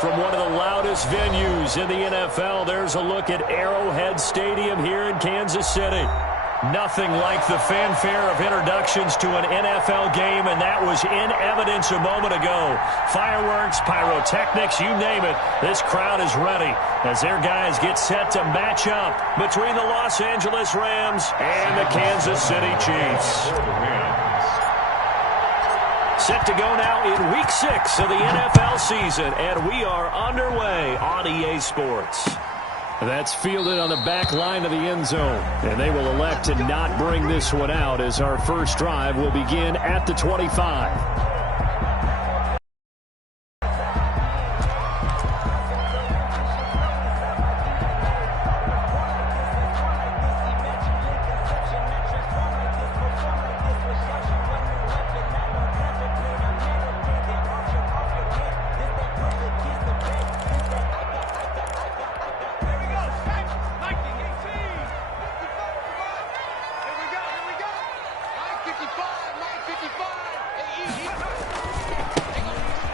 From one of the loudest venues in the NFL, there's a look at Arrowhead Stadium here in Kansas City. Nothing like the fanfare of introductions to an NFL game, and that was in evidence a moment ago. Fireworks, pyrotechnics, you name it. This crowd is ready as their guys get set to match up between the Los Angeles Rams and the Kansas City Chiefs. Set to go now in Week 6 of the NFL season, and we are underway on EA Sports. That's fielded on the back line of the end zone, and they will elect to not bring this one out as our first drive will begin at the 25.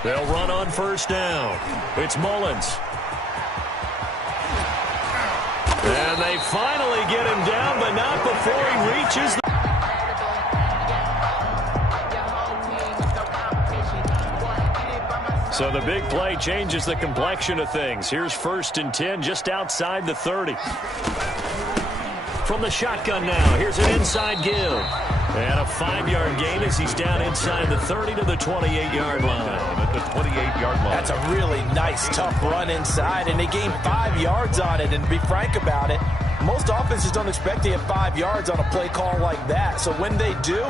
They'll run on first down. It's Mullins. And they finally get him down, but not before he reaches the... So the big play changes the complexion of things. Here's 1st and 10 just outside the 30. From the shotgun now, here's an inside give. And a 5-yard gain as he's down inside the 30 to the 28-yard line. At the 28-yard line. That's a really nice, tough run inside, and they gained 5 yards on it. And to be frank about it, most offenses don't expect to get 5 yards on a play call like that. So when they do,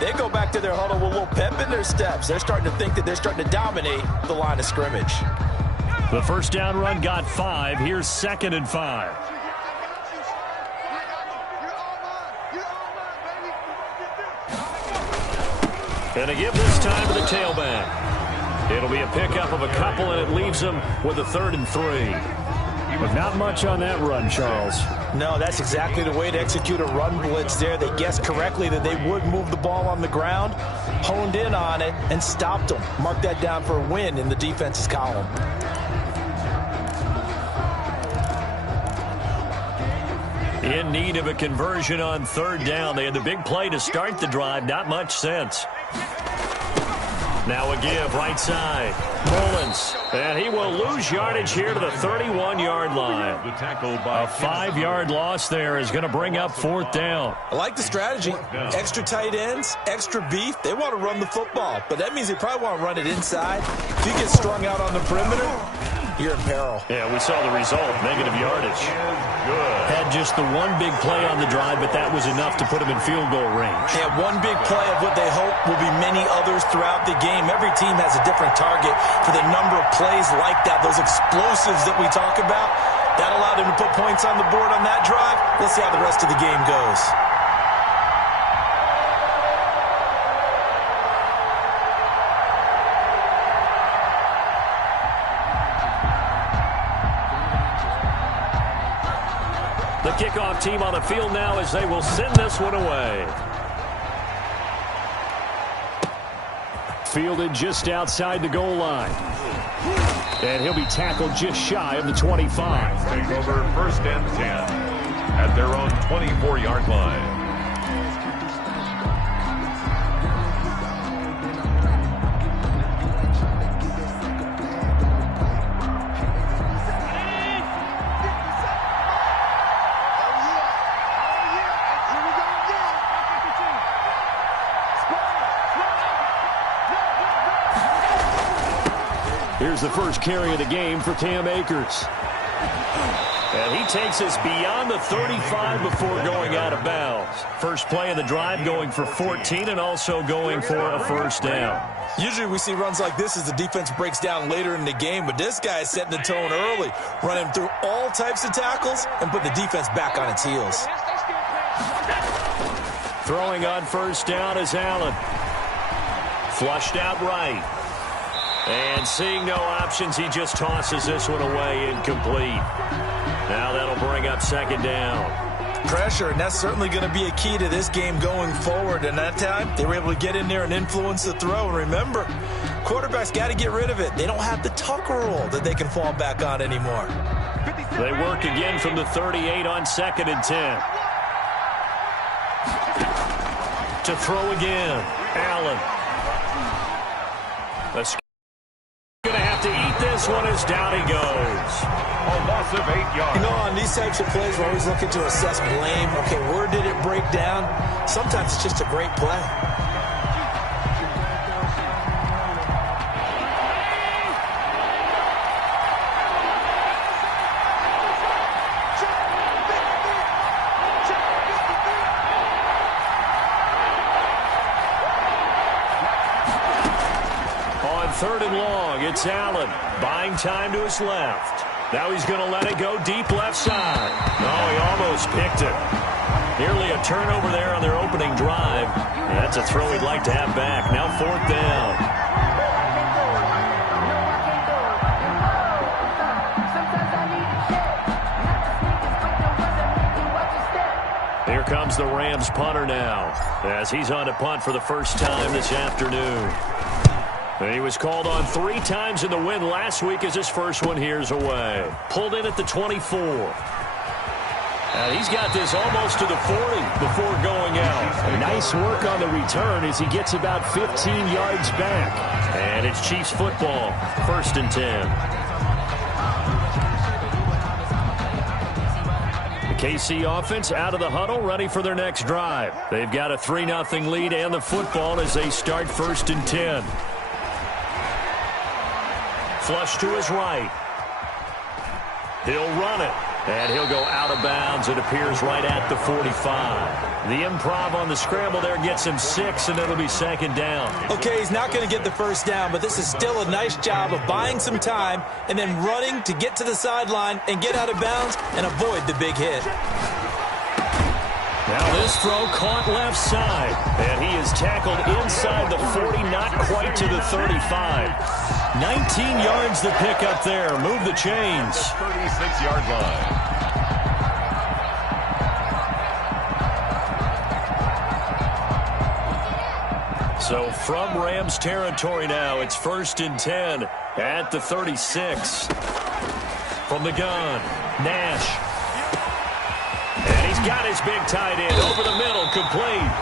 they go back to their huddle with a little pep in their steps. They're starting to think that they're starting to dominate the line of scrimmage. The first down run got 5. Here's 2nd and 5. And a give this time to the tailback. It'll be a pickup of a couple, and it leaves them with a 3rd and 3. But not much on that run, Charles. No, that's exactly the way to execute a run blitz there. They guessed correctly that they would move the ball on the ground, honed in on it, and stopped them. Mark that down for a win in the defense's column. In need of a conversion on 3rd down. They had the big play to start the drive. Not much sense. Now a give right side. Mullins. And he will lose yardage here to the 31-yard line. A 5-yard loss there is going to bring up 4th down. I like the strategy. Extra tight ends, extra beef. They want to run the football, but that means they probably want to run it inside. If you get strung out on the perimeter, you're in peril. Yeah, we saw the result. Negative yardage. Good. Had just the one big play on the drive, but that was enough to put him in field goal range. Yeah, one big play of what they hope will be many others throughout the game. Every team has a different target for the number of plays like that, those explosives that we talk about. That allowed him to put points on the board on that drive. Let's see how the rest of the game goes. The kickoff team on the field now as they will send this one away. Fielded just outside the goal line. And he'll be tackled just shy of the 25. Take over 1st and 10 at their own 24-yard line. Here's the first carry of the game for Cam Akers. And he takes us beyond the 35 before going out of bounds. First play of the drive going for 14 and also going for a 1st down. Usually we see runs like this as the defense breaks down later in the game, but this guy is setting the tone early, running through all types of tackles and put the defense back on its heels. Throwing on 1st down is Allen. Flushed out right. And seeing no options, he just tosses this one away incomplete. Now that'll bring up 2nd down. Pressure, and that's certainly going to be a key to this game going forward. And that time, they were able to get in there and influence the throw. And remember, Quarterbacks got to get rid of it. They don't have the Tucker rule that they can fall back on anymore. They work again from the 38 on 2nd and 10. To throw again, Allen. That's going to have to eat this one as down he goes. A loss of 8 yards. You know, on these types of plays, we're always looking to assess blame. Okay, where did it break down? Sometimes it's just a great play. On 3rd and long, it's Allen buying time to his left. Now he's going to let it go deep left side. Oh, he almost picked it. Nearly a turnover there on their opening drive. That's a throw he'd like to have back. Now 4th down. Here comes the Rams punter now, as he's on to punt for the first time this afternoon. He was called on 3 times in the win last week as his first one here's away. Pulled in at the 24. He's got this almost to the 40 before going out. Nice work on the return as he gets about 15 yards back. And it's Chiefs football, 1st and 10. The KC offense out of the huddle, ready for their next drive. They've got a 3-0 lead and the football as they start 1st and 10. Flush to his right. He'll run it. And he'll go out of bounds. It appears right at the 45. The improv on the scramble there gets him 6, and it'll be 2nd down. Okay, he's not going to get the first down, but this is still a nice job of buying some time and then running to get to the sideline and get out of bounds and avoid the big hit. Now this throw caught left side, and he is tackled inside the 40, not quite to the 35. 19 yards the pick up there. Move the chains. 36-yard line. So from Rams territory now, it's 1st and 10 at the 36. From the gun, Nash. And he's got his big tight end over the middle, complete.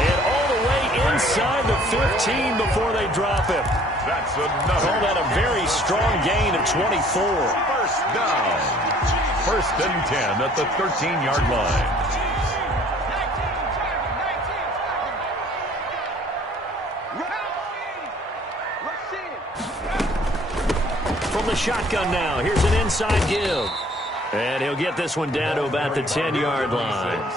And all the way inside the 15 before they drop him. That's another. Call that a very strong gain of 24. First down. 1st and 10 at the 13-yard line. From the shotgun now, here's an inside give. And he'll get this one down to about the 10-yard line.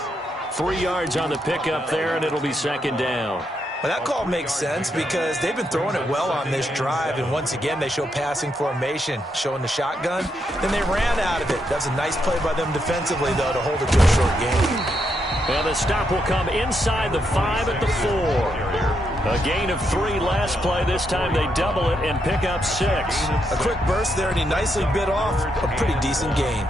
3 yards on the pickup there, and it'll be 2nd down. Well, that call makes sense because they've been throwing it well on this drive, and once again, they show passing formation, showing the shotgun. Then they ran out of it. That's a nice play by them defensively, though, to hold it to a short game. Well, the stop will come inside the 5 at the 4. A gain of 3 last play. This time they double it and pick up 6. A quick burst there, and he nicely bit off a pretty decent gain.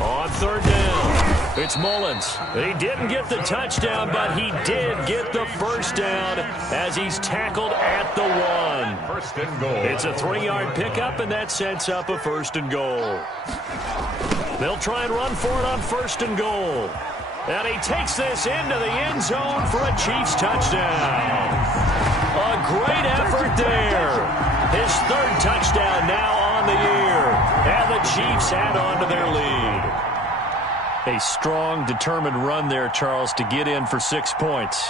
On 3rd down, it's Mullins. He didn't get the touchdown, but he did get the first down as he's tackled at the 1. 1st and goal. It's a 3-yard pickup, and that sets up a 1st and goal. They'll try and run for it on 1st and goal. And he takes this into the end zone for a Chiefs touchdown. A great effort there. His 3rd touchdown now on the year. And the Chiefs add on to their lead. A strong, determined run there, Charles, to get in for 6 points.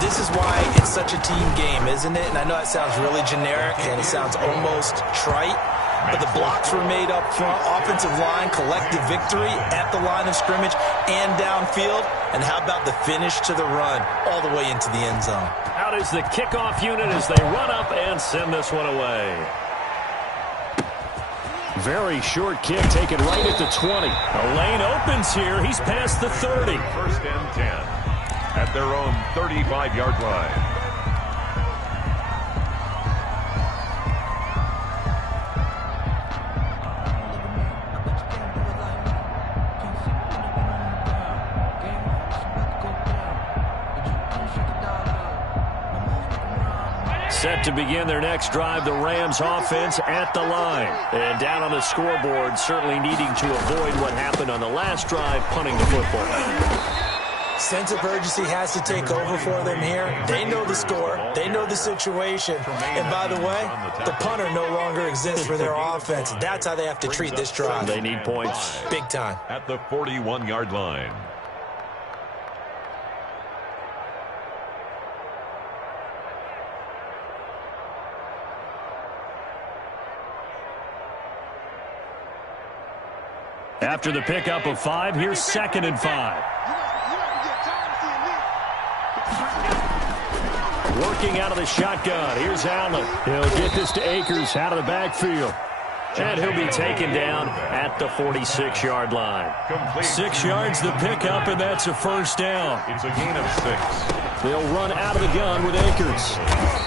This is why it's such a team game, isn't it? And I know it sounds really generic and it sounds almost trite, but the blocks were made up front, offensive line, collective victory at the line of scrimmage and downfield. And how about the finish to the run all the way into the end zone? Out is the kickoff unit as they run up and send this one away. Very short kick taken right at the 20. A lane opens here. He's past the 30. 1st and 10 at their own 35-yard line. to begin their next drive. The Rams offense at the line. And down on the scoreboard, certainly needing to avoid what happened on the last drive, punting the football. Sense of urgency has to take over for them here. They know the score. They know the situation. And by the way, the punter no longer exists for their offense. That's how they have to treat this drive. They need points. Big time. At the 41-yard line. After the pickup of 5, here's 2nd and 5. Working out of the shotgun. Here's Allen. He'll get this to Akers out of the backfield. And he'll be taken down at the 46-yard line. 6 yards the pickup, and that's a first down. It's a gain of 6. They'll run out of the gun with Akers.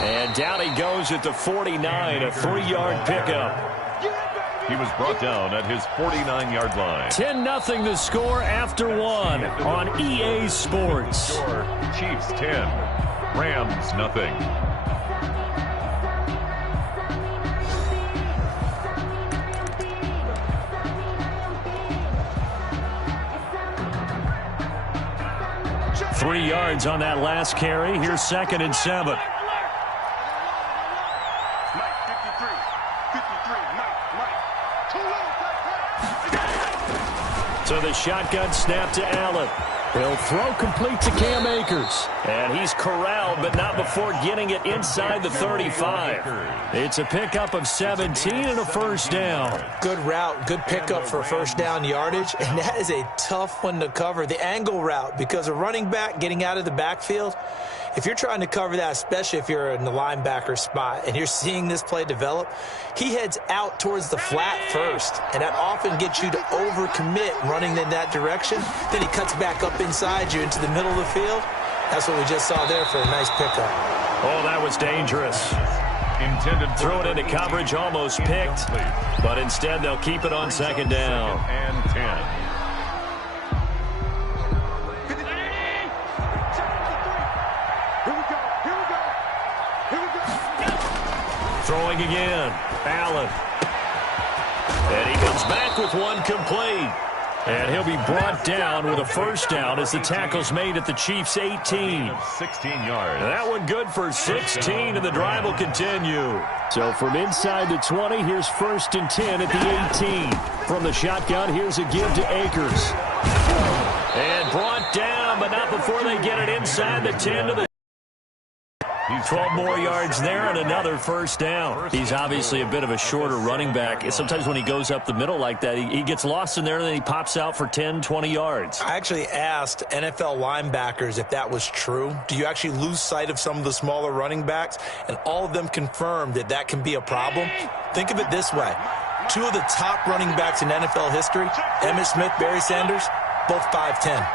And down he goes at the 49, a 3-yard pickup. He was brought down at his 49-yard line. 10-0 the score after 1 on EA Sports. Chiefs 10, Rams nothing. Three yards on that last carry. Here's 2nd and 7. So the shotgun snap to Allen. He'll throw complete to Cam Akers. And he's corralled, but not before getting it inside the 35. It's a pickup of 17 and a first down. Good route, good pickup for first down yardage, and that is a tough one to cover. The angle route, because a running back getting out of the backfield, if you're trying to cover that, especially if you're in the linebacker spot and you're seeing this play develop, he heads out towards the flat first, and that often gets you to overcommit running in that direction. Then he cuts back up inside you into the middle of the field. That's what we just saw there for a nice pickup. Oh, that was dangerous. Threw it into coverage, almost picked, but instead they'll keep it on 2nd down. And 10. Throwing again, Allen. And he comes back with one complete. And he'll be brought down with a first down as the tackle's made at the Chiefs' 18. 16 yards. And that one good for 16, and the drive will continue. So from inside the 20, here's 1st and 10 at the 18. From the shotgun, here's a give to Akers. And brought down, but not before they get it inside the 10 to the 12 more yards there and another first down. He's obviously a bit of a shorter running back. Sometimes when he goes up the middle like that, he gets lost in there and then he pops out for 10, 20 yards. I actually asked NFL linebackers if that was true. Do you actually lose sight of some of the smaller running backs? And all of them confirmed that that can be a problem. Think of it this way. 2 of the top running backs in NFL history, Emmitt Smith, Barry Sanders, both 5'10".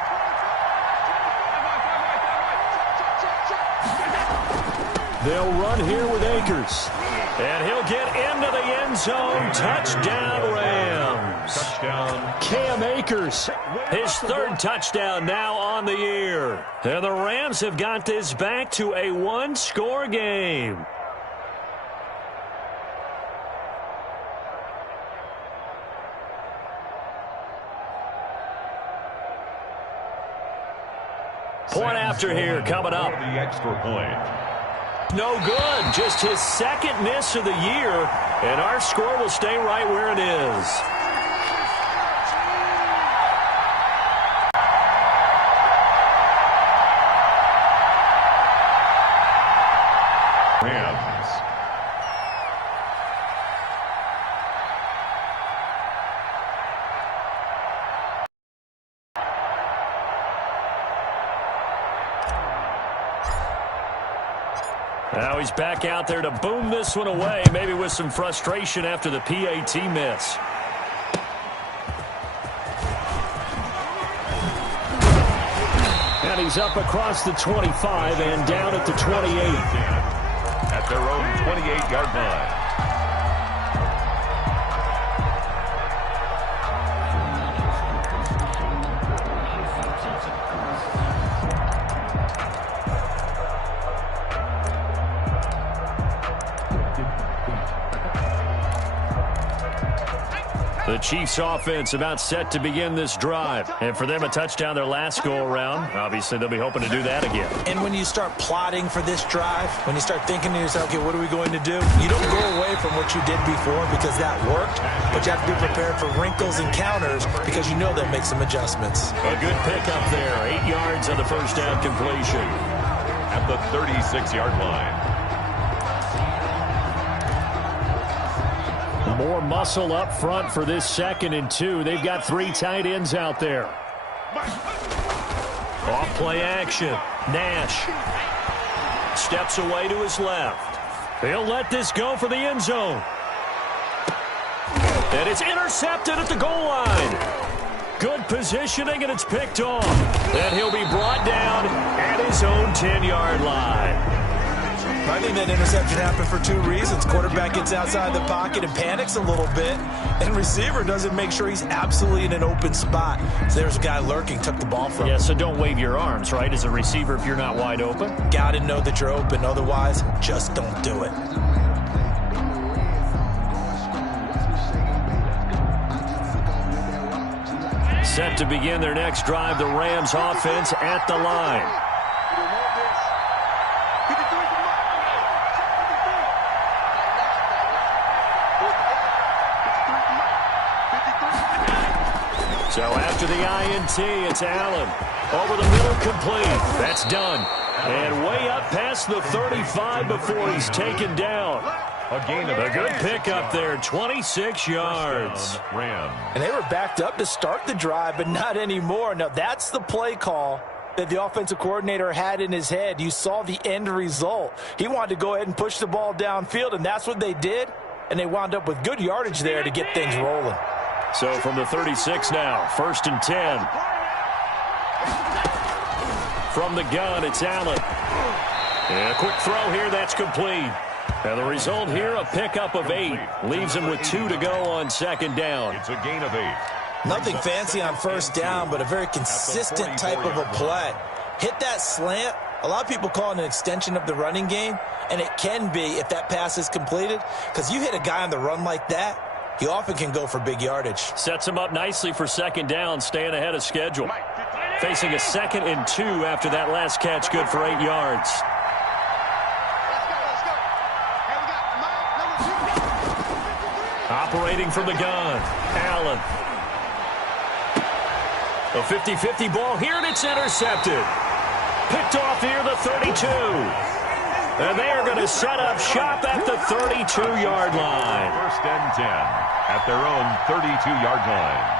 They'll run here with Akers. And he'll get into the end zone. Touchdown, Rams. Touchdown. Cam Akers, his 3rd touchdown now on the year. And the Rams have got this back to a 1-score game. Point after here coming up. The extra point. No good. Just his 2nd miss of the year, and our score will stay right where it is. Rams. Now he's back out there to boom this one away, maybe with some frustration after the PAT miss. And he's up across the 25 and down at the 28. At their own 28-yard line. The Chiefs offense about set to begin this drive. And for them, a touchdown their last go-around. Obviously, they'll be hoping to do that again. And when you start plotting for this drive, when you start thinking to yourself, okay, what are we going to do? You don't go away from what you did before because that worked, but you have to be prepared for wrinkles and counters because you know they'll make some adjustments. A good pickup there. 8 yards on the first down completion. At the 36-yard line. More muscle up front for this 2nd and 2. They've got 3 tight ends out there. Off play action. Nash steps away to his left. He'll let this go for the end zone. And it's intercepted at the goal line. Good positioning, and it's picked off. And he'll be brought down at his own 10-yard line. I think that interception happened for 2 reasons. Quarterback gets outside the pocket and panics a little bit, and receiver doesn't make sure he's absolutely in an open spot. So there's a guy lurking, took the ball from him. Yeah, so don't wave your arms, right, as a receiver if you're not wide open? Got to know that you're open. Otherwise, just don't do it. Set to begin their next drive, the Rams offense at the line. So after the INT, it's Allen. Over the middle, complete. That's done. And way up past the 35 before he's taken down. A good pickup there, 26 yards. And they were backed up to start the drive, but not anymore. Now, that's the play call that the offensive coordinator had in his head. You saw the end result. He wanted to go ahead and push the ball downfield, and that's what they did. And they wound up with good yardage there to get things rolling. So from the 36 now, 1st and 10. From the gun, it's Allen. And a quick throw here, that's complete. And the result here, a pickup of 8. Leaves him with 2 to go on 2nd down. It's a gain of 8. Nothing fancy on 1st down, but a very consistent type of a play. Hit that slant. A lot of people call it an extension of the running game, and it can be if that pass is completed, because you hit a guy on the run like that, he often can go for big yardage. Sets him up nicely for 2nd down, staying ahead of schedule. Facing a 2nd and 2 after that last catch, good for 8 yards. Operating from the gun, Allen. A 50-50 ball here, and it's intercepted. Picked off here, the 32. And they are going to set up shop at the 32-yard line. 1st and 10 at their own 32-yard line.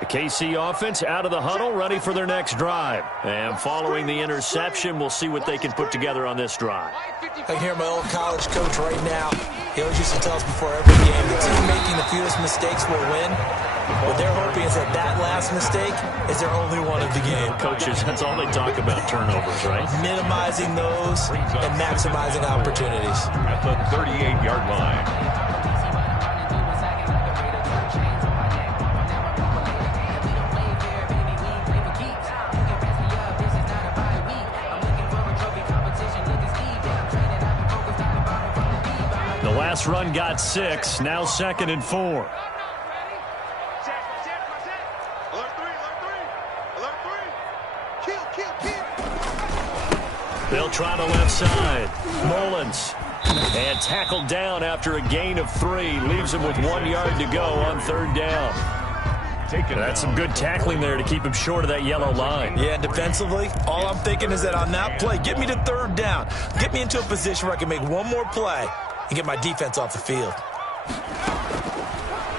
The KC offense out of the huddle, ready for their next drive. And following the interception, we'll see what they can put together on this drive. I can hear my old college coach right now. He always used to tell us before every game, the team making the fewest mistakes will win. What they're hoping is that that last mistake is their only one of the game. Coaches, that's all they talk about, turnovers, right? Minimizing those and maximizing opportunities. At the 38-yard line. Last run got 6, now 2nd and 4. They'll try the left side. Mullins. And tackled down after a gain of 3. Leaves him with 1 yard to go on 3rd down. That's some good tackling there to keep him short of that yellow line. Yeah, and defensively, all I'm thinking is that on that play, get me to 3rd down. Get me into a position where I can make one more play and get my defense off the field.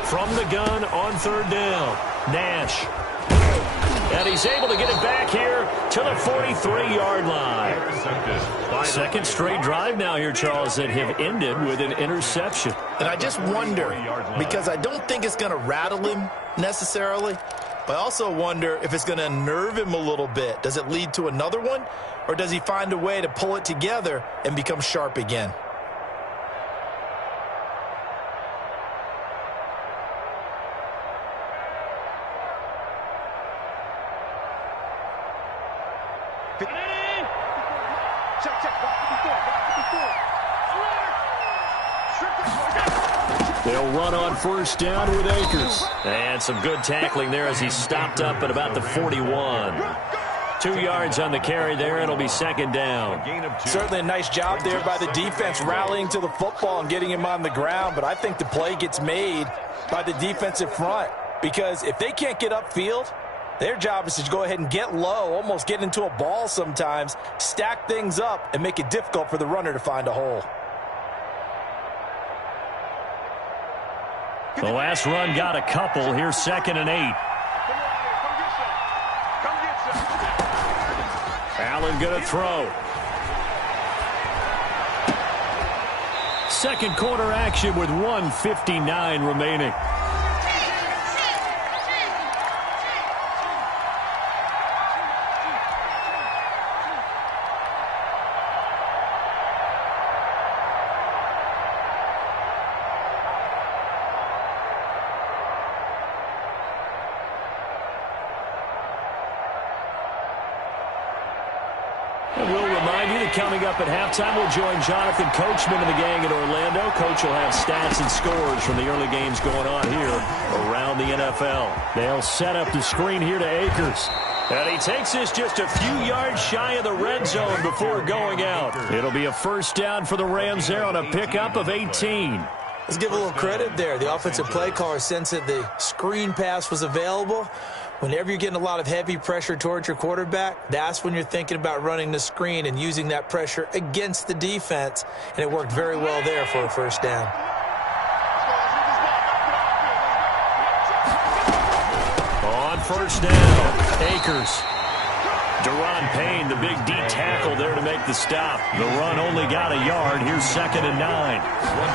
From the gun on 3rd down, Nash. And he's able to get it back here to the 43-yard line. 2nd straight drive now here, Charles, that have ended with an interception. And I just wonder, because I don't think it's going to rattle him necessarily, but I also wonder if it's going to unnerve him a little bit. Does it lead to another one, or does he find a way to pull it together and become sharp again? They'll run on first down with Akers. And some good tackling there as he stopped up at about the 41. 2 yards on the carry there. It'll be second down. Certainly a nice job there by the defense rallying to the football and getting him on the ground. But I think the play gets made by the defensive front. Because if they can't get upfield, their job is to go ahead and get low, almost get into a ball sometimes, stack things up, and make it difficult for the runner to find a hole. The last run got a couple. Here's 2nd and 8. Allen going to throw. Second quarter action with 1:59 remaining. Coming up at halftime, we'll join Jonathan Coachman and the gang in Orlando. Coach will have stats and scores from the early games going on here around the NFL. They'll set up the screen here to Akers. And he takes this just a few yards shy of the red zone before going out. It'll be a first down for the Rams there on a pickup of 18. Let's give a little credit there. The offensive play caller sensed that the screen pass was available. Whenever you're getting a lot of heavy pressure towards your quarterback, that's when you're thinking about running the screen and using that pressure against the defense. And it worked very well there for a first down. On first down, Akers. Deron Payne, the big D tackle there to make the stop. The run only got a yard. Here's 2nd and 9. 1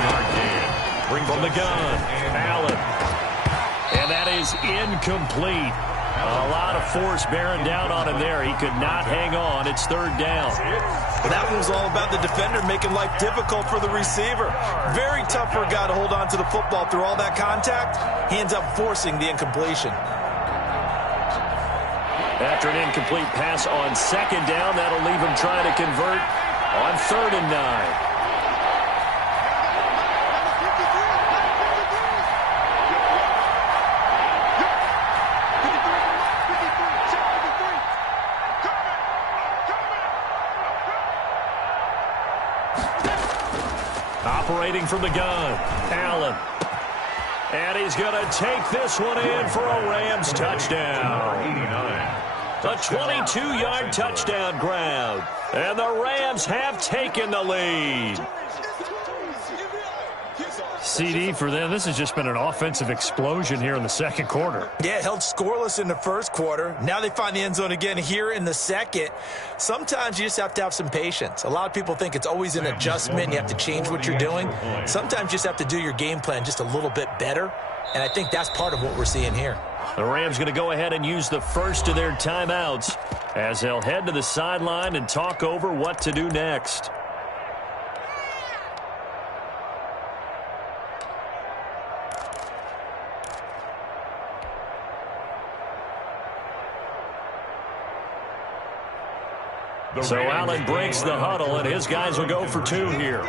yard gain. Bring from the gun, Allen. And that is incomplete. A lot of force bearing down on him there. He could not hang on. It's 3rd down. Well, that one was all about the defender making life difficult for the receiver. Very tough for a guy to hold on to the football through all that contact. He ends up forcing the incompletion. After an incomplete pass on 2nd down, that'll leave him trying to convert on 3rd and 9. Operating from the gun, Allen. And he's going to take this one in for a Rams touchdown. 89. A 22-yard touchdown grab. And the Rams have taken the lead. CD for them. This has just been an offensive explosion here in the second quarter. Yeah, held scoreless in the first quarter. Now they find the end zone again here in the second. Sometimes you just have to have some patience. A lot of people think it's always an adjustment. You have to change what you're doing. Sometimes you just have to do your game plan just a little bit better. And I think that's part of what we're seeing here. The Rams going to go ahead and use the first of their timeouts as they'll head to the sideline and talk over what to do next. So Allen breaks the huddle, and his guys will go for 2 here.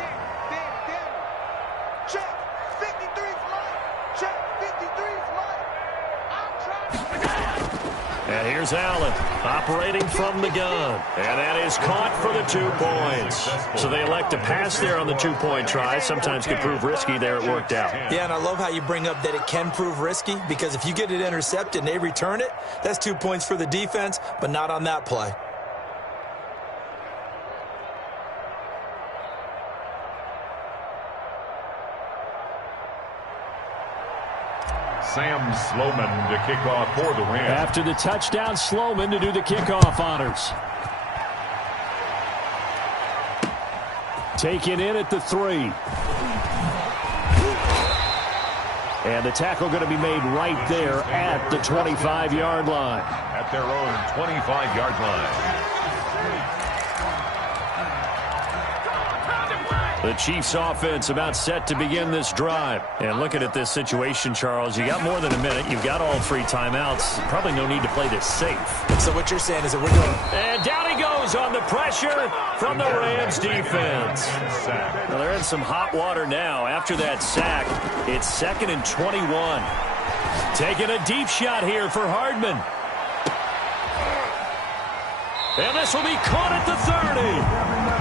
And here's Allen operating from the gun. And that is caught for the 2 points. So they elect to pass there on the 2-point try. Sometimes can prove risky. There it worked out. Yeah, and I love how you bring up that it can prove risky, because if you get it intercepted and they return it, that's 2 points for the defense, but not on that play. Sam Sloman to kick off for the Rams. After the touchdown, Sloman to do the kickoff honors. Taken in at the 3. And the tackle going to be made right there at the 25-yard line. At their own 25-yard line. The Chiefs offense about set to begin this drive. And looking at this situation, Charles, you got more than a minute. You've got all 3 timeouts. Probably no need to play this safe. So what you're saying is that we're going... And down he goes on the pressure from the Rams defense. Well, they're in some hot water now. After that sack, it's 2nd and 21. Taking a deep shot here for Hardman. And this will be caught at the 30.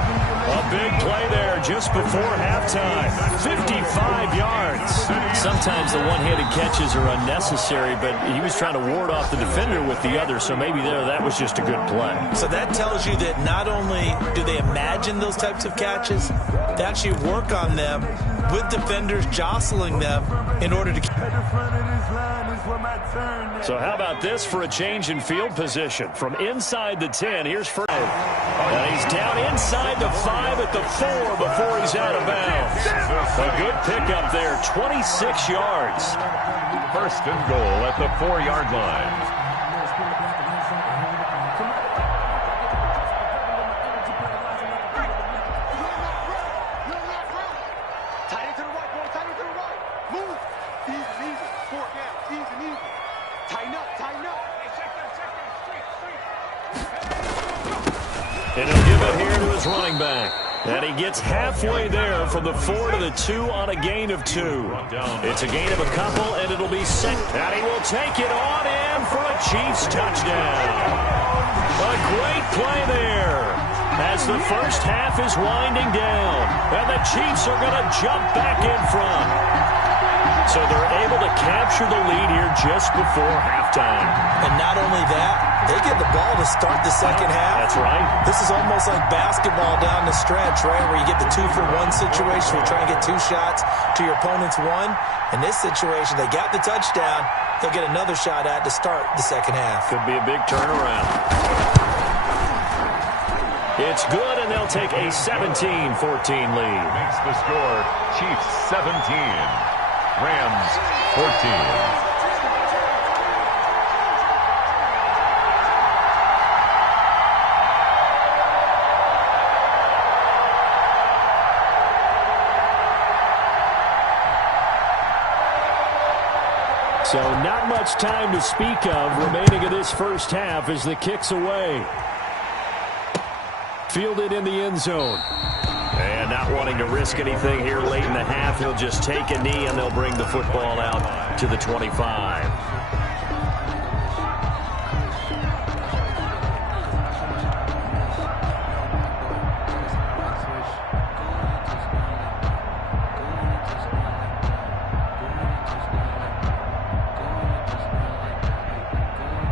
A big play there just before halftime. 55 yards. Sometimes the one-handed catches are unnecessary, but he was trying to ward off the defender with the other, so maybe that was just a good play. So that tells you that not only do they imagine those types of catches, they actually work on them with defenders jostling them in order to... So how about this for a change in field position? From inside the 10, here's first. And he's down inside the 5 at the 4 before he's out of bounds. A good pickup there, 26 yards. 1st and goal at the 4-yard line. And he'll give it here to his running back. And he gets halfway there from the 4 to the 2 on a gain of 2. It's a gain of a couple, and it'll be set. And he will take it on in for a Chiefs touchdown. A great play there as the first half is winding down. And the Chiefs are going to jump back in front. So they're able to capture the lead here just before halftime. And not only that, they get the ball to start the second half. That's right. This is almost like basketball down the stretch, right, where you get the 2-for-1 situation where you're trying to get 2 shots to your opponent's 1. In this situation, they got the touchdown. They'll get another shot at to start the second half. Could be a big turnaround. It's good, and they'll take a 17-14 lead. Makes the score Chiefs 17. Rams 14. So not much time to speak of remaining in this first half as the kick's away. Fielded in the end zone. And not wanting to risk anything here late in the half, he'll just take a knee and they'll bring the football out to the 25.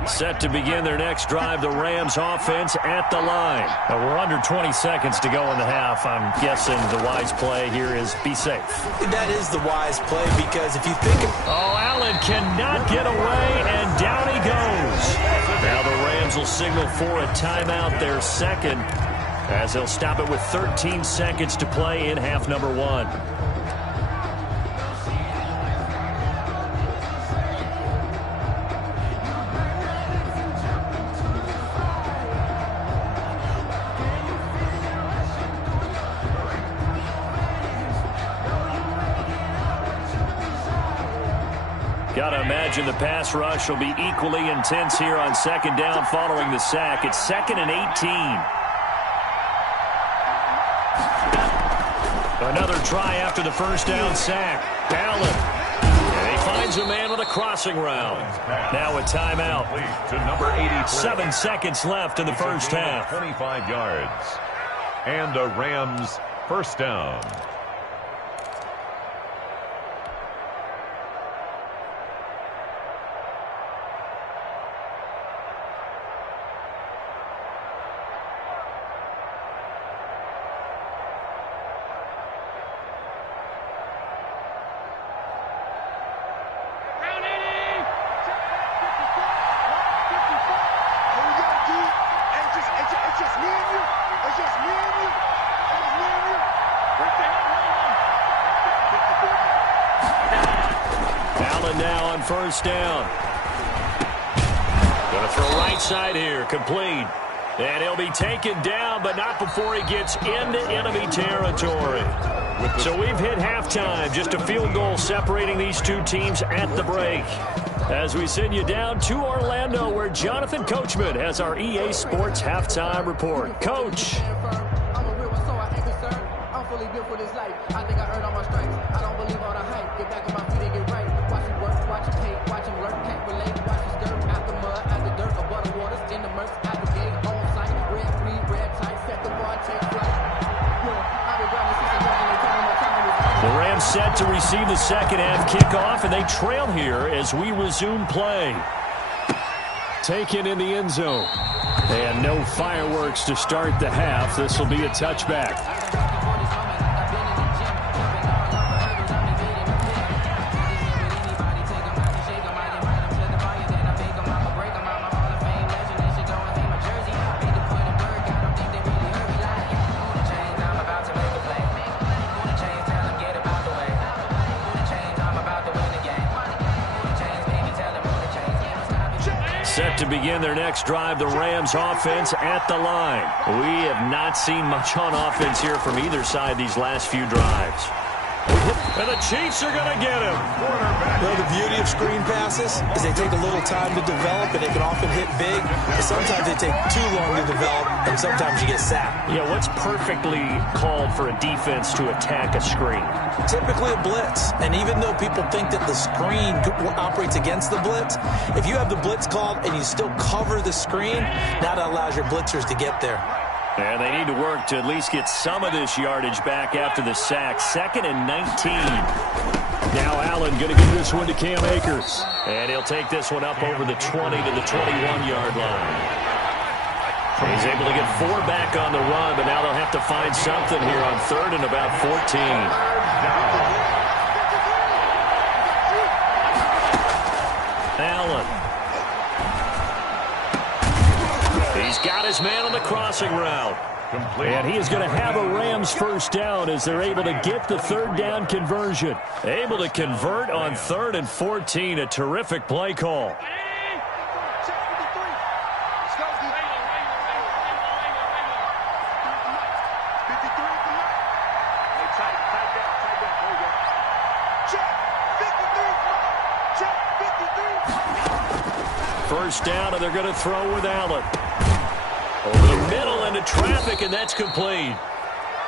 Set to begin their next drive, the Rams offense at the line. Now we're under 20 seconds to go in the half. I'm guessing the wise play here is be safe. That is the wise play because if you think of... Oh, Allen cannot get away, and down he goes. Now the Rams will signal for a timeout, their second, as they'll stop it with 13 seconds to play in half number 1. Got to imagine the pass rush will be equally intense here on second down following the sack. It's 2nd and 18. Another try after the first down sack. Allen. And he finds a man with a crossing route. Now a timeout. To number 83. 7 seconds left in the first half. 25 yards. And a Rams first down. Now on first down. Going to throw right side here. Complete. And he'll be taken down, but not before he gets into enemy territory. So we've hit halftime. Just a field goal separating these two teams at the break. As we send you down to Orlando, where Jonathan Coachman has our EA Sports halftime report. Coach. I think I earned all my stripes. I don't believe all the hype. Get back on my feet and get right. Watch him work, watch him hate, watch him lurk, can't relate. Watch him skirt out the mud, out the dirt, above the waters, in the murks, out the gate, on site. Red free, red tight, set the bar, take flight. I've been grinding since a young and they tell me my time is. The Rams set to receive the second half kickoff, and they trail here as we resume play. Taken in the end zone. And no fireworks to start the half. This will be a touchback. Set to begin their next drive, the Rams offense at the line. We have not seen much on offense here from either side these last few drives. And the Chiefs are going to get him. Well, the beauty of screen passes is they take a little time to develop, and they can often hit big. But sometimes they take too long to develop, and sometimes you get sacked. Yeah, what's perfectly called for a defense to attack a screen? Typically a blitz. And even though people think that the screen operates against the blitz, if you have the blitz called and you still cover the screen, now that allows your blitzers to get there. And they need to work to at least get some of this yardage back after the sack. 2nd and 19. Now Allen going to give this one to Cam Akers. And he'll take this one up over the 20 to the 21-yard line. He's able to get 4 back on the run, but now they'll have to find something here on 3rd and about 14. Allen. He's got his man on the crossing route. And he is going to have a Rams first down as they're able to get the 3rd down conversion. Able to convert on 3rd and 14. A terrific play call. First down, and they're going to throw with Allen. Over the middle into traffic, and that's complete.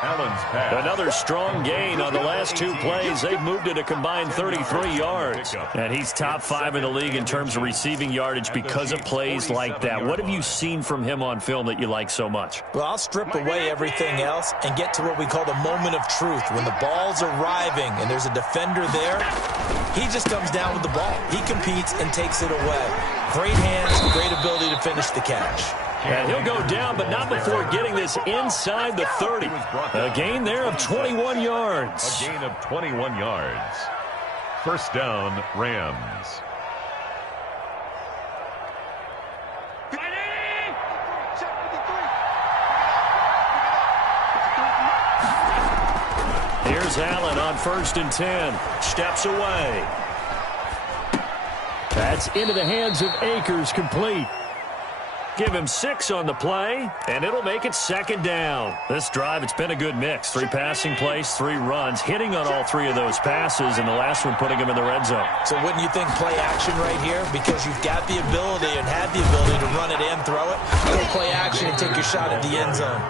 Allen's pass. Another strong gain on the last 2 plays. They've moved it a combined 33 yards. And he's top 5 in the league in terms of receiving yardage because of plays like that. What have you seen from him on film that you like so much? Well, I'll strip away everything else and get to what we call the moment of truth. When the ball's arriving and there's a defender there, he just comes down with the ball. He competes and takes it away. Great hands, great ability to finish the catch. And he'll go down, but not before getting this inside the 30. A gain there of 21 yards. A gain of 21 yards. First down, Rams. Here's Allen on 1st and 10. Steps away. That's into the hands of Akers, complete. Give him 6 on the play, and it'll make it 2nd down. This drive, it's been a good mix. 3 passing plays, 3 runs, hitting on all 3 of those passes, and the last one putting him in the red zone. So wouldn't you think play action right here? Because you've got the ability and had the ability to run it and throw it. Go play action and take your shot at the end zone.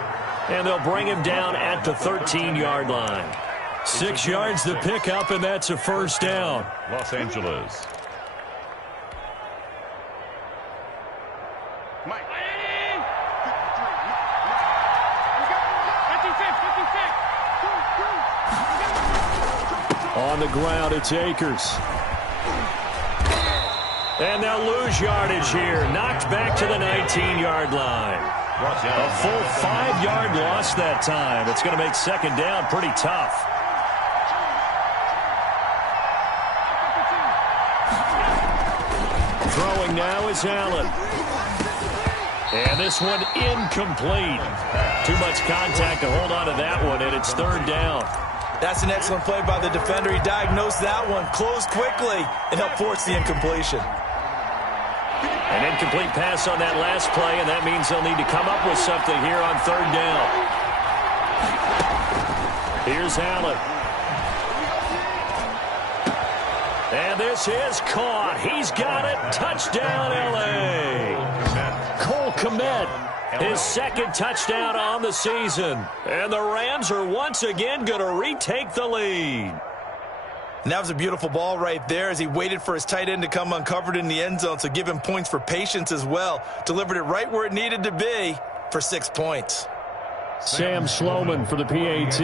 And they'll bring him down at the 13-yard line. 6 yards to pick up, and that's a first down. Los Angeles. On the ground, it's Akers. And they'll lose yardage here. Knocked back to the 19-yard line. A full 5-yard loss that time. It's going to make 2nd down pretty tough. Throwing now is Allen. And this one incomplete. Too much contact to hold on to that one, and it's 3rd down. That's an excellent play by the defender. He diagnosed that one, closed quickly, and helped force the incompletion. An incomplete pass on that last play, and that means they'll need to come up with something here on third down. Here's Allen. And this is caught. He's got it. Touchdown, L.A. Cole Kmet, his second touchdown on the season. And the Rams are once again going to retake the lead. And that was a beautiful ball right there as he waited for his tight end to come uncovered in the end zone, so give him points for patience as well. Delivered it right where it needed to be for 6 points. Sam Sloman for the PAT.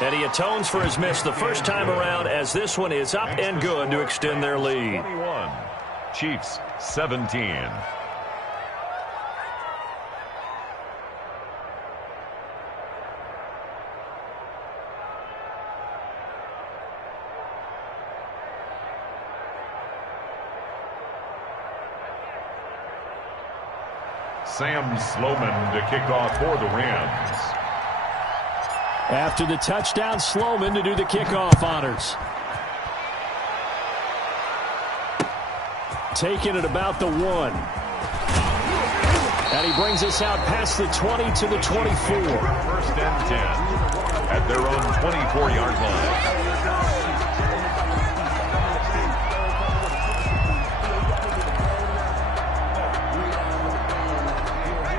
And he atones for his miss the first time around as this one is up and good to extend their lead. 21, Chiefs 17. Sam Sloman to kick off for the Rams. After the touchdown, Sloman to do the kickoff honors. Taking it about the 1. And he brings us out past the 20 to the 24. First and 10 at their own 24-yard line.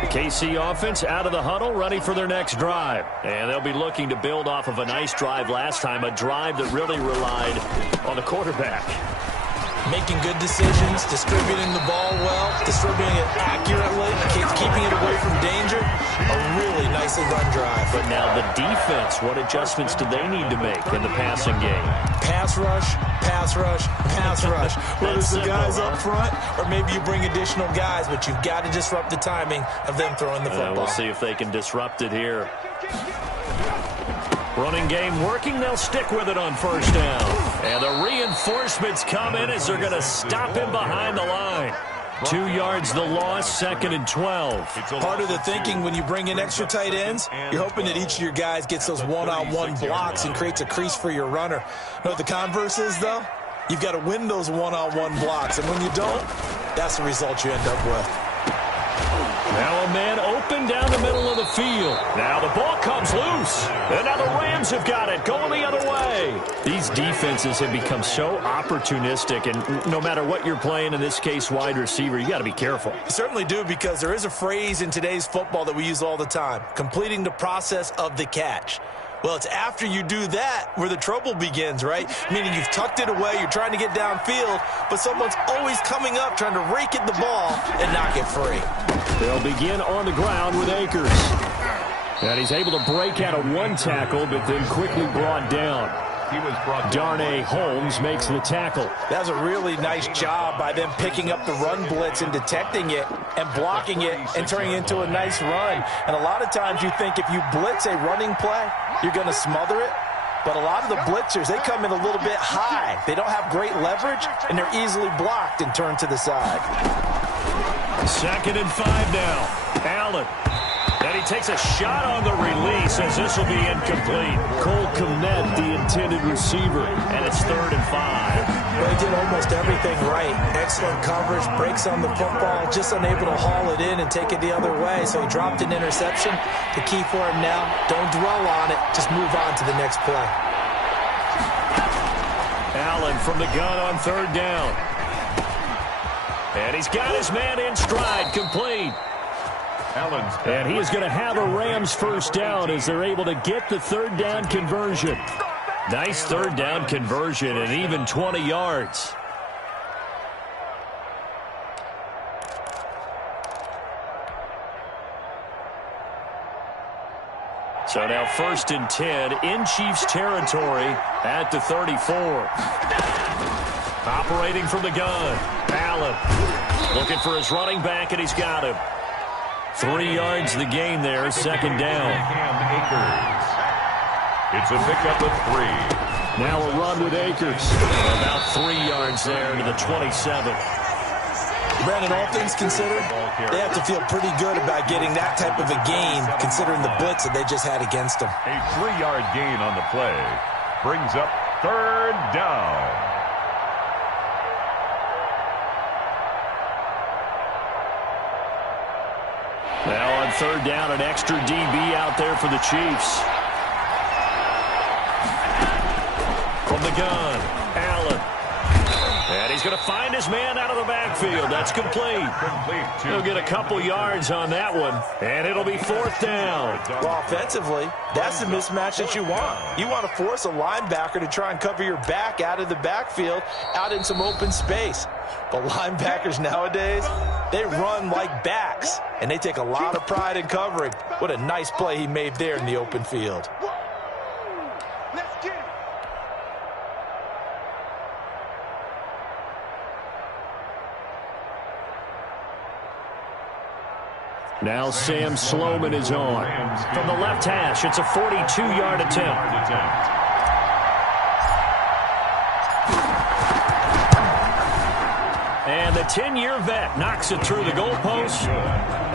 KC offense out of the huddle, ready for their next drive. And they'll be looking to build off of a nice drive last time, a drive that really relied on the quarterback. Making good decisions, distributing the ball well, distributing it accurately, keeping it away from danger. A really nicely run drive. But now the defense, what adjustments do they need to make in the passing game? Pass rush, pass rush, pass rush. Whether it's the guys up front or maybe you bring additional guys, but you've got to disrupt the timing of them throwing the football. We'll see if they can disrupt it here. Running game working, they'll stick with it on first down. And the reinforcements come in as they're going to stop him behind the line. 2 yards the loss, 2nd and 12. Part of the thinking when you bring in extra tight ends, you're hoping that each of your guys gets those one-on-one blocks and creates a crease for your runner. You know what the converse is, though? You've got to win those one-on-one blocks, and when you don't, that's the result you end up with. Now a man open down the middle of the field. Now the ball comes loose. And now the Rams have got it, going the other way. These defenses have become so opportunistic, and no matter what you're playing, in this case wide receiver, you got to be careful. You certainly do, because there is a phrase in today's football that we use all the time, completing the process of the catch. Well, it's after you do that where the trouble begins, right? Meaning you've tucked it away, you're trying to get downfield, but someone's always coming up trying to rake at the ball and knock it free. They'll begin on the ground with Akers. And he's able to break out of one tackle, but then quickly brought down. Darnay Holmes makes the tackle. That was a really nice job by them picking up the run blitz and detecting it and blocking it and turning it into a nice run. And a lot of times you think if you blitz a running play, you're going to smother it. But a lot of the blitzers, they come in a little bit high. They don't have great leverage, and they're easily blocked and turned to the side. 2nd and 5 now. Allen. And he takes a shot on the release as this will be incomplete. Cole Kmet, the intended receiver. And it's 3rd and 5. Well, he did almost everything right. Excellent coverage, breaks on the football, just unable to haul it in and take it the other way. So he dropped an interception. The key for him now, don't dwell on it. Just move on to the next play. Allen from the gun on 3rd down. And he's got his man in stride, complete. And he is going to have a Rams first down as they're able to get the 3rd down conversion. Nice 3rd down conversion and even 20 yards. So now 1st and 10 in Chiefs territory at the 34. Operating from the gun. Allen looking for his running back, and he's got him. 3 yards the gain there, 2nd down. It's a pickup of 3. Now a run with Akers. About 3 yards there to the 27. Brandon, all things considered, they have to feel pretty good about getting that type of a gain, considering the blitz that they just had against them. A 3-yard gain on the play brings up Third down. Now on third down, an extra DB out there for the Chiefs. From the gun, Allen. And he's going to find his man out of the backfield. That's complete. He'll get a couple yards on that one, and it'll be fourth down. Well, offensively, that's the mismatch that you want. You want to force a linebacker to try and cover your back out of the backfield, out in some open space. But linebackers nowadays, they run like backs, and they take a lot of pride in covering. What a nice play he made there in the open field. Now Sam Sloman is on. From the left hash, it's a 42-yard attempt. And the 10-year vet knocks it through the goalpost,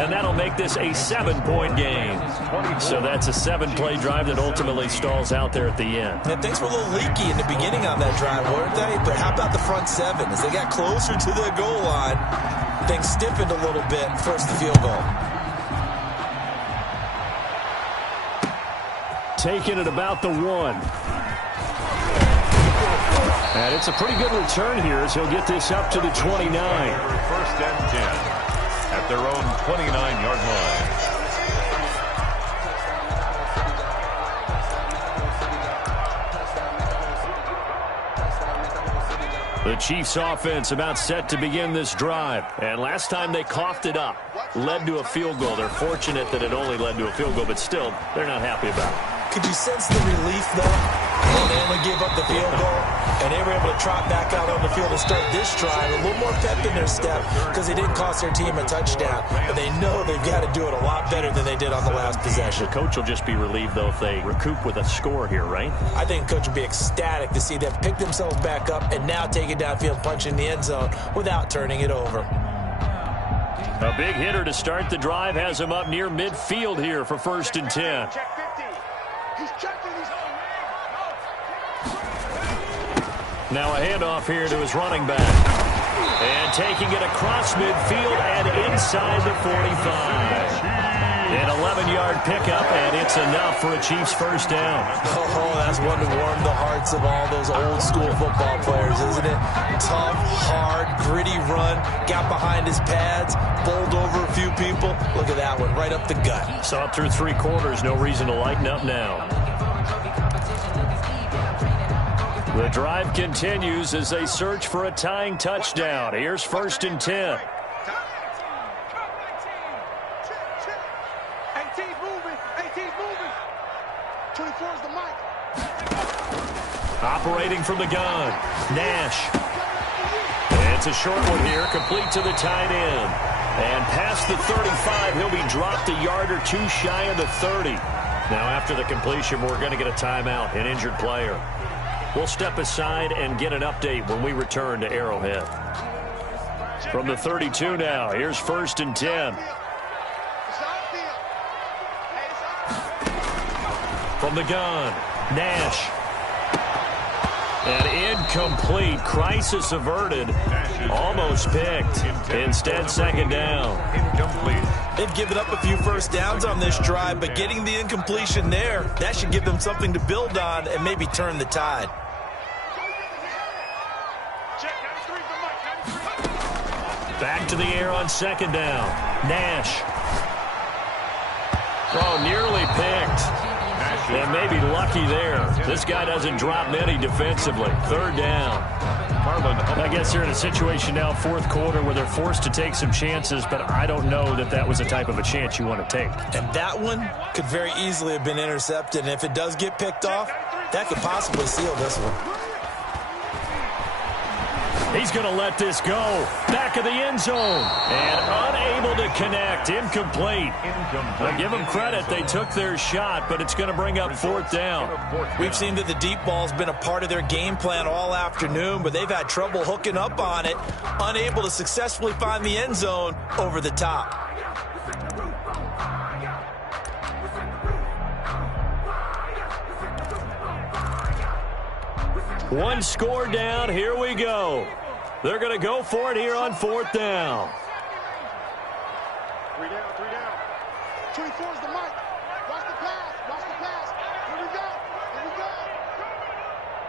and that'll make this a 7-point game. So that's a 7-play drive that ultimately stalls out there at the end. And things were a little leaky in the beginning on that drive, weren't they? But how about the front seven? As they got closer to the goal line, things stiffened a little bit and forced the field goal. Taking it about the 1. And it's a pretty good return here as he'll get this up to the 29. First and 10 at their own 29-yard line. The Chiefs offense about set to begin this drive. And last time they coughed it up, led to a field goal. They're fortunate that it only led to a field goal, but still, they're not happy about it. Could you sense the relief, though? When they only gave up the field goal, and they were able to trot back out on the field to start this drive. A little more pep in their step because they didn't cost their team a touchdown. But they know they've got to do it a lot better than they did on the last possession. The coach will just be relieved, though, if they recoup with a score here, right? I think the coach will be ecstatic to see them pick themselves back up and now take it downfield, punch in the end zone without turning it over. A big hitter to start the drive has him up near midfield here for first and 10. Now a handoff here to his running back. And taking it across midfield and inside the 45. An 11-yard pickup, and it's enough for a Chiefs first down. Oh, that's one to warm the hearts of all those old-school football players, isn't it? Tough, hard, gritty run. Got behind his pads, bowled over a few people. Look at that one, right up the gut. Saw it through 3 quarters. No reason to lighten up now. The drive continues as they search for a tying touchdown. Here's first and 10. Operating from the gun, Nash. It's a short one here, complete to the tight end. And past the 35, he'll be dropped a yard or two shy of the 30. Now after the completion, we're going to get a timeout, an injured player. We'll step aside and get an update when we return to Arrowhead. From the 32 now, here's first and 10. From the gun, Nash. And incomplete. Crisis averted. Almost picked. Instead, second down. Incomplete. They've given up a few first downs on this drive, but getting the incompletion there, that should give them something to build on and maybe turn the tide. Back to the air on second down. Nash. Oh, nearly picked. And maybe lucky there. This guy doesn't drop many defensively. Third down. I guess they're in a situation now, fourth quarter, where they're forced to take some chances, but I don't know that that was the type of a chance you want to take. And that one could very easily have been intercepted. And if it does get picked off, that could possibly seal this one. He's going to let this go. Back of the end zone. And unable to connect. Incomplete. Now, give them credit. They took their shot, but it's going to bring up fourth down. We've seen that the deep ball's been a part of their game plan all afternoon, but they've had trouble hooking up on it. Unable to successfully find the end zone over the top. One score down. Here we go. They're going to go for it here on 4th down. 3 down, 3 down. 24 is the mic. Watch the pass. Watch the pass. Here we go. Here we go.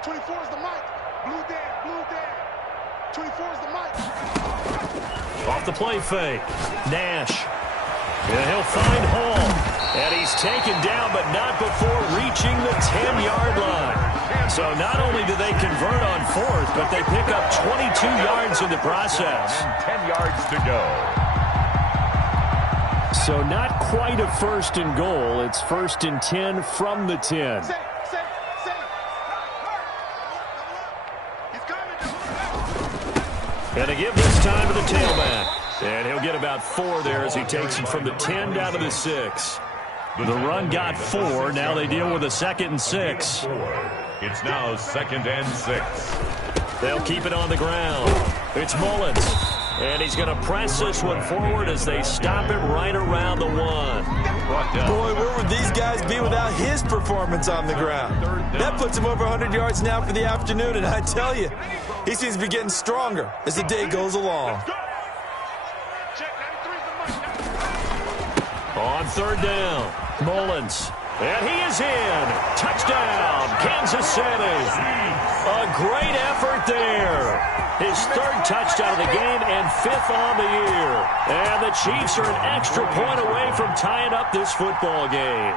24 is the mic. Blue down, blue down. 24 is the mic. Off the play fake. Nash. And he'll find Hall. And he's taken down, but not before reaching the 10-yard line. So not only do they convert on 4th, but they pick up 22 yards in the process. And 10 yards to go. So not quite a 1st and goal. It's 1st and 10 from the 10. Safe, safe, safe. He's coming. And to give this time to the tailback. And he'll get about 4 there as he takes it from the 10 down to the 6. The run got 4. Now they deal with a 2nd and 6. It's now 2nd and 6. They'll keep it on the ground. It's Mullins. And he's going to press this one forward as they stop it right around the 1. Boy, where would these guys be without his performance on the ground? That puts him over 100 yards now for the afternoon, and I tell you, he seems to be getting stronger as the day goes along. On 3rd down, Mullins. And he is in. Touchdown, Kansas City. A great effort there. His 3rd touchdown of the game and 5th on the year. And the Chiefs are an extra point away from tying up this football game.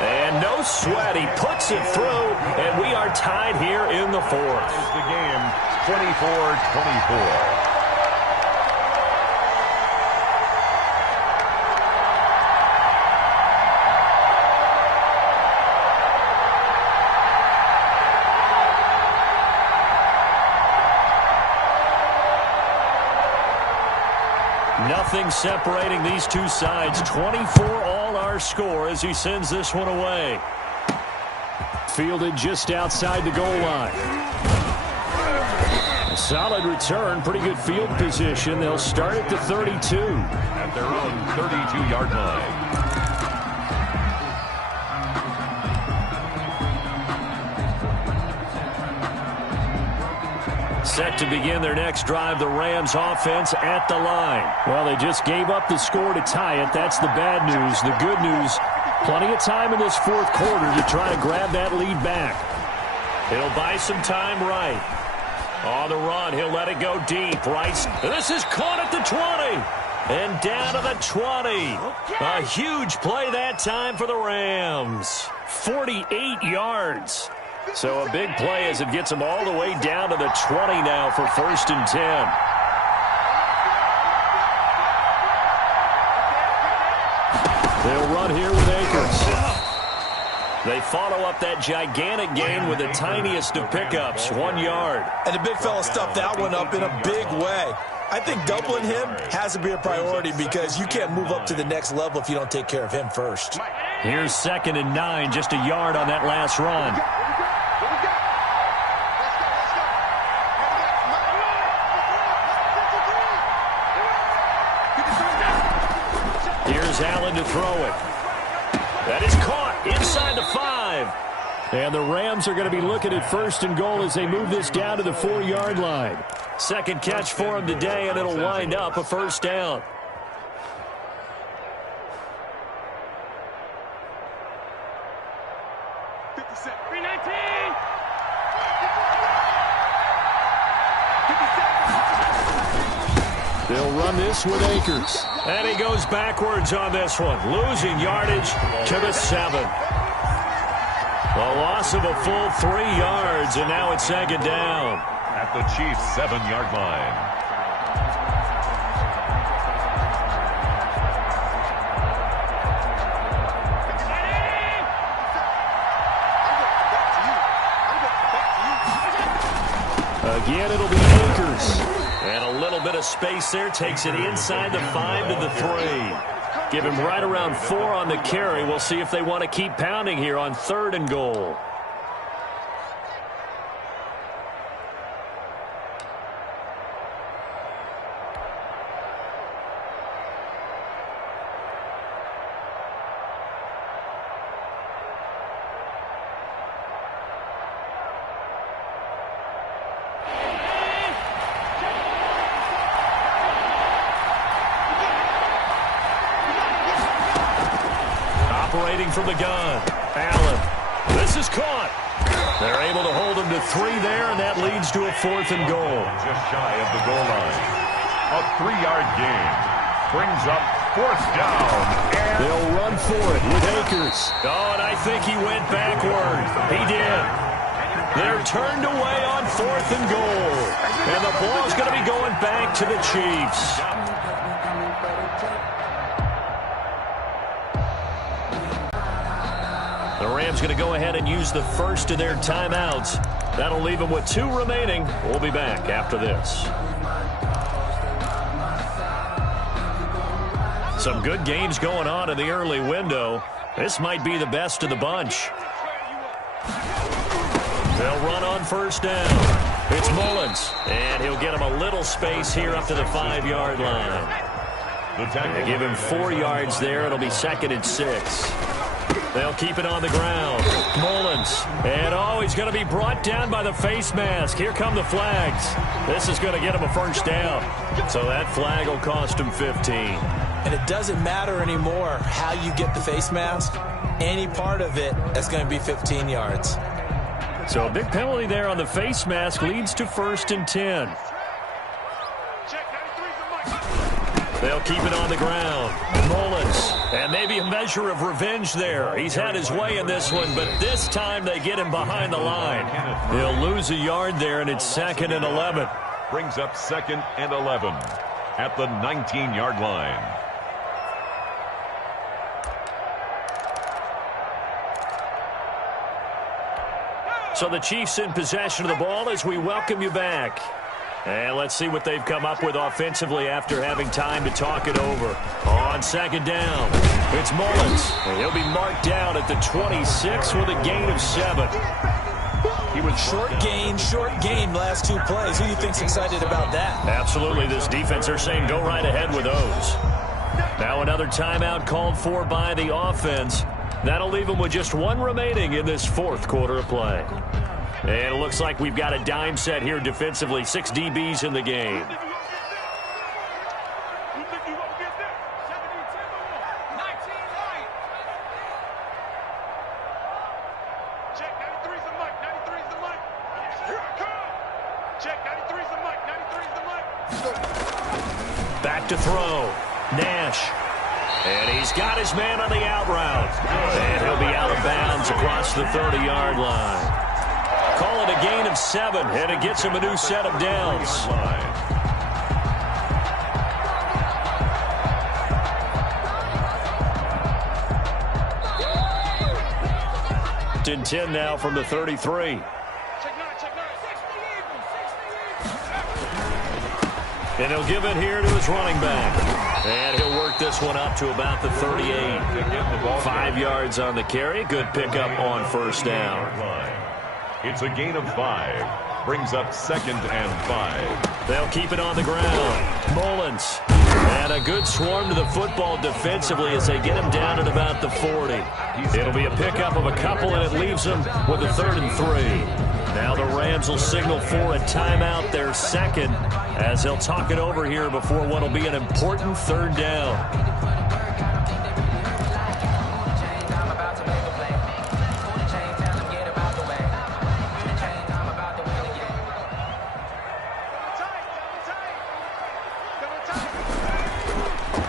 And no sweat. He puts it through, and we are tied here in the 4th. The game 24-24. Nothing separating these two sides. 24 all our score as he sends this one away. Fielded just outside the goal line. A solid return, pretty good field position. They'll start at the 32. At their own 32-yard line. Set to begin their next drive, the Rams offense at the line. Well, they just gave up the score to tie it. That's the bad news. The good news, plenty of time in this 4th quarter to try to grab that lead back. He'll buy some time right. On the run, he'll let it go deep. Rice, this is caught at the 20. And down to the 20. A huge play that time for the Rams. 48 yards. So a big play as it gets them all the way down to the 20 now for 1st and 10. They'll run here with Akers. They follow up that gigantic gain with the tiniest of pickups, 1 yard. And the big fella stuffed that one up in a big way. I think doubling him has to be a priority because you can't move up to the next level if you don't take care of him first. Here's 2nd and 9, just a yard on that last run. Here's Allen to throw it. That is caught inside the 5. And the Rams are going to be looking at 1st and goal as they move this down to the 4-yard line. 2nd catch for him today, and it'll wind up a 1st down. They'll run this with Akers. And he goes backwards on this one, losing yardage to the 7. A loss of a full 3 yards, and now it's 2nd down. At the Chiefs' 7-yard line. Again, it'll be Akers. And a little bit of space there takes it inside the 5 to the 3. Give him right around 4 on the carry. We'll see if they want to keep pounding here on 3rd and goal. rotating from the gun. Allen. This is caught. They're able to hold him to 3 there, and that leads to a 4th and goal. Just shy of the goal line. A 3-yard gain brings up 4th down. They'll run for it with Akers. Oh, and I think he went backward. He did. They're turned away on 4th and goal. And the ball's going to be going back to the Chiefs. The Rams going to go ahead and use the first of their timeouts. That'll leave them with 2 remaining. We'll be back after this. Some good games going on in the early window. This might be the best of the bunch. They'll run on 1st down. It's Mullins, and he'll get him a little space here up to the 5-yard line. They give him 4 yards there. It'll be 2nd and 6. They'll keep it on the ground. Mullins. And, oh, he's going to be brought down by the face mask. Here come the flags. This is going to get him a 1st down. So that flag will cost him 15. And it doesn't matter anymore how you get the face mask. Any part of it, that's going to be 15 yards. So a big penalty there on the face mask leads to 1st and 10. They'll keep it on the ground. Mullins. And maybe a measure of revenge there. He's had his way in this one, but this time they get him behind the line. He'll lose a yard there, and it's 2nd and 11. Brings up 2nd and 11 at the 19-yard line. So the Chiefs in possession of the ball as we welcome you back. And let's see what they've come up with offensively after having time to talk it over. On 2nd down, it's Mullins. And he'll be marked down at the 26 with a gain of 7. He was short gain last 2 plays. Who do you think's excited about that? Absolutely. This defense, they're saying go right ahead with those. Now another timeout called for by the offense. That'll leave them with just 1 remaining in this 4th quarter of play. And it looks like we've got a dime set here defensively. 6 DBs in the game. Back to throw. Nash. And he's got his man on the out route. And he'll be out of bounds across the 30-yard line. Call it a gain of 7, and it gets him a new set of downs. 10 now from the 33. And he'll give it here to his running back. And he'll work this one up to about the 38. 5 yards on the carry. Good pickup on 1st down. It's a gain of 5. Brings up 2nd and 5. They'll keep it on the ground. Mullins. And a good swarm to the football defensively as they get him down at about the 40. It'll be a pickup of a couple, and it leaves them with a 3rd and 3. Now the Rams will signal for a timeout, their 2nd, as they'll talk it over here before what will be an important 3rd down.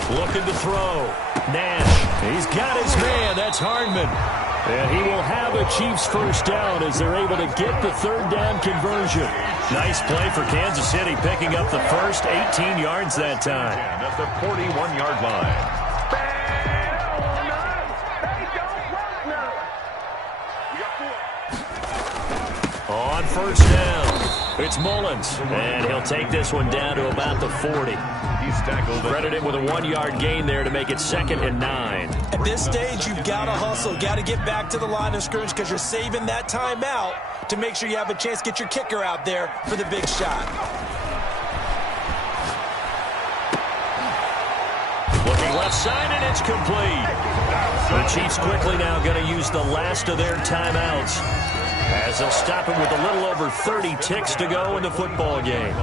Looking to throw. Nash. He's got his man. That's Hardman. And he will have a Chiefs 1st down as they're able to get the 3rd down conversion. Nice play for Kansas City, picking up the first 18 yards that time. At the 41-yard line. On 1st down, it's Mullins. And he'll take this one down to about the 40. Credit him with a 1-yard gain there to make it 2nd and 9. At this stage, you've got to hustle. Got to get back to the line of scrimmage because you're saving that timeout to make sure you have a chance to get your kicker out there for the big shot. Looking left side, and it's complete. The Chiefs quickly now going to use the last of their timeouts as they'll stop him with a little over 30 ticks to go in the football game.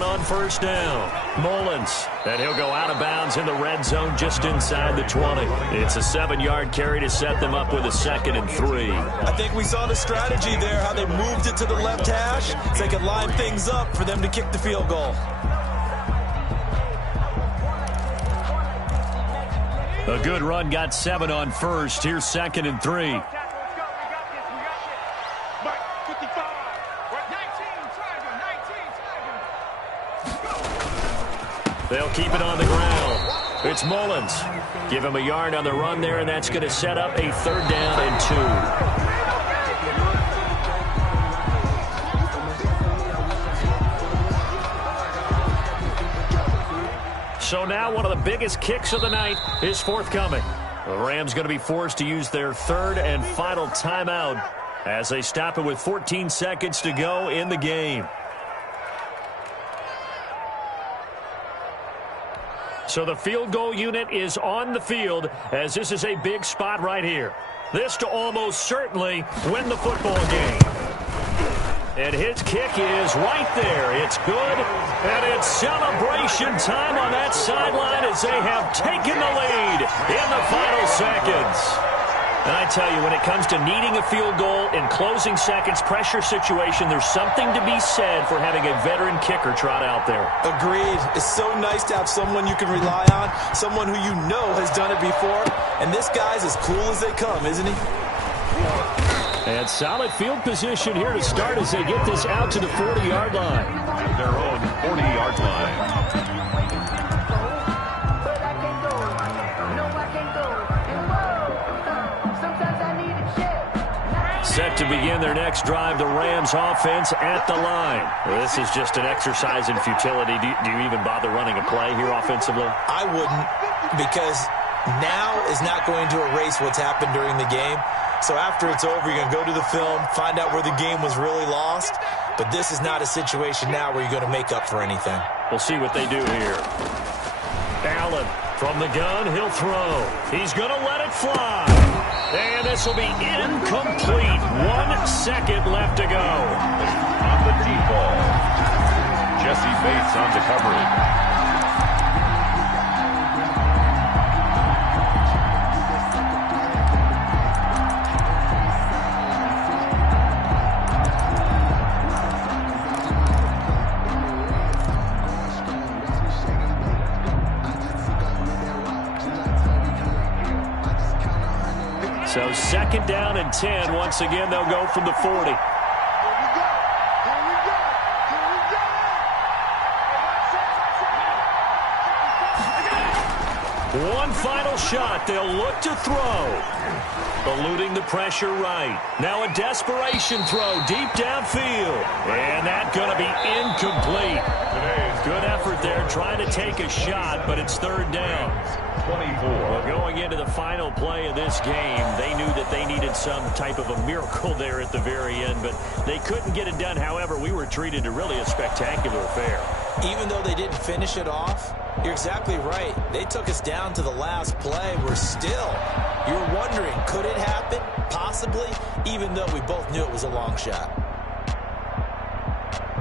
run on first down. Mullins, and he'll go out of bounds in the red zone just inside the 20. It's a 7-yard carry to set them up with a 2nd and 3. I think we saw the strategy there, how they moved it to the left hash so they could line things up for them to kick the field goal. A good run got 7 on first. Here's 2nd and 3. They'll keep it on the ground. It's Mullins. Give him a yard on the run there, and that's going to set up a 3rd down and 2. So now one of the biggest kicks of the night is forthcoming. The Rams going to be forced to use their 3rd and final timeout as they stop it with 14 seconds to go in the game. So the field goal unit is on the field as this is a big spot right here. This to almost certainly win the football game. And his kick is right there. It's good. And it's celebration time on that sideline as they have taken the lead in the final seconds. And I tell you, when it comes to needing a field goal in closing seconds, pressure situation, there's something to be said for having a veteran kicker trot out there. Agreed. It's so nice to have someone you can rely on, someone who you know has done it before. And this guy's as cool as they come, isn't he? And solid field position here to start as they get this out to the 40-yard line. At their own 40-yard line. Set to begin their next drive, the Rams offense at the line. This is just an exercise in futility. Do you even bother running a play here offensively? I wouldn't, because now is not going to erase what's happened during the game. So after it's over, you're going to go to the film, find out where the game was really lost. But this is not a situation now where you're going to make up for anything. We'll see what they do here. Allen from the gun, he'll throw. He's going to let it fly. And this will be incomplete. 1 second left to go. On the deep ball. Jesse Bates on the coverage. So 2nd down and 10. Once again, they'll go from the 40. One final shot. They'll look to throw. Eluding the pressure right. Now a desperation throw deep downfield. And that's going to be incomplete. Good effort there trying to take a shot, but it's 3rd down. 24. Well, going into the final play of this game, they knew that they needed some type of a miracle there at the very end, but they couldn't get it done. However, we were treated to really a spectacular affair. Even though they didn't finish it off, you're exactly right. They took us down to the last play. We're still, you're wondering, could it happen? Possibly, even though we both knew it was a long shot.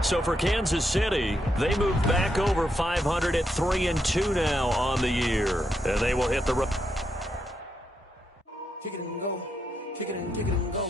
So for Kansas City, they move back over 500 at 3-2 now on the year. And they will hit the... Kick it and go. Kick it and go.